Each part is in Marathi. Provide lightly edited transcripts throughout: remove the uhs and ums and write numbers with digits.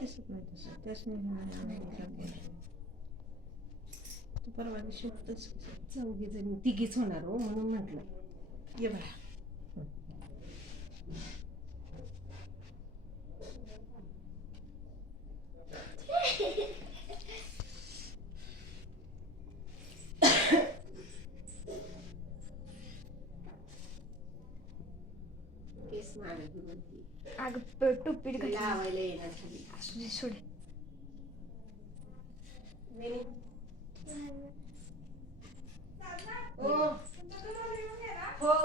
दिसत नाही तसं त्याच नाही तू परवा दिवशी होतच चौघी जणी तिघीच होणार हो म्हणून म्हटलं ये बघा केस मारत म्हणती अगं टोपी लावायला येणार सोड.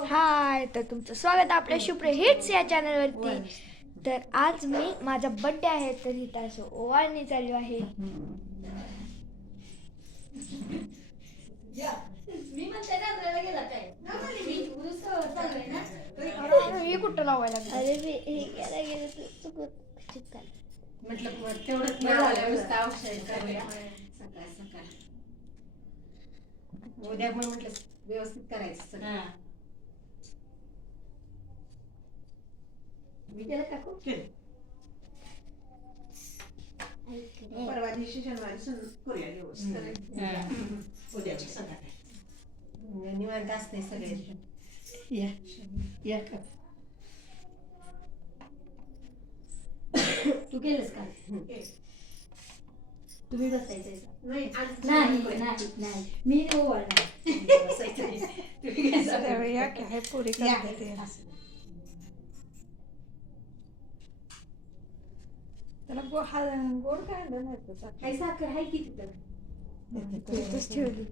हाय, तर तुमचं स्वागत आहे आपल्या शुप्र हिट्स या चॅनलवरती. तर आज मी माझा बर्थडे आहे तर इथं असं ओवाळणी चालू आहे. हे कुठं लावायला म्हटलं तेवढंच सकाळ सकाळ उद्या पण म्हटलं व्यवस्थित करायचं सगळं. मी केलं टाकू परवा दिवशी शनिवारी करूया व्यवस्थित उद्याची संध्याकाळी निवांत असते सगळे. या का तू केलंस का? तुम्ही बसायचंय का? नाही नाही नाही नाही मी ओवाळणार. पुरी त्याला गोड काय काही साखर आहे की तिथं? ठेवली.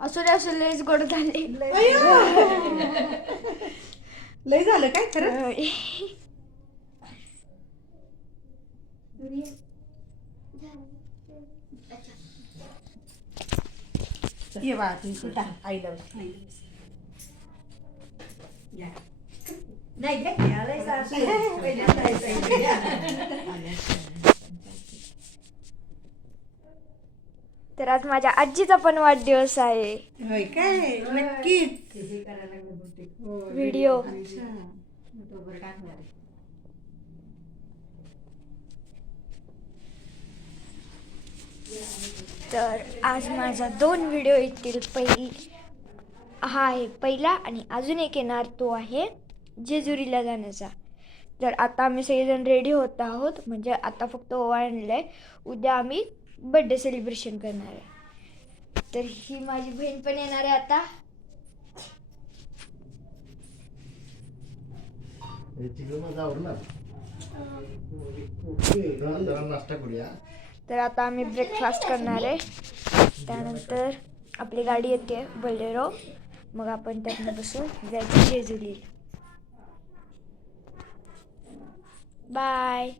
असू दे असं लयच गोड झाले. लय झालं काय खरं. ये बा आईला नाही तर आज माझ्या आजीचा पण वाढदिवस आहे. होय काय नक्कीच व्हिडिओ तर आज माझा 2 व्हिडिओ येतील. हा आहे पहिला आणि अजून एक येणार तो आहे जेजुरीला जाण्याचा. तर आता आम्ही सगळेजण रेडी होत आहोत, म्हणजे आता फक्त ओवाळलंय. उद्या आम्ही बर्थडे सेलिब्रेशन करणार आहे. तर ही माझी बहीण पण येणार आहे आता. तर आता आम्ही ब्रेकफास्ट करणार आहे. त्यानंतर आपली गाडी येते बोलेरो, मग आपण त्यातनं बसून जायचं जेजुरीला. बाय.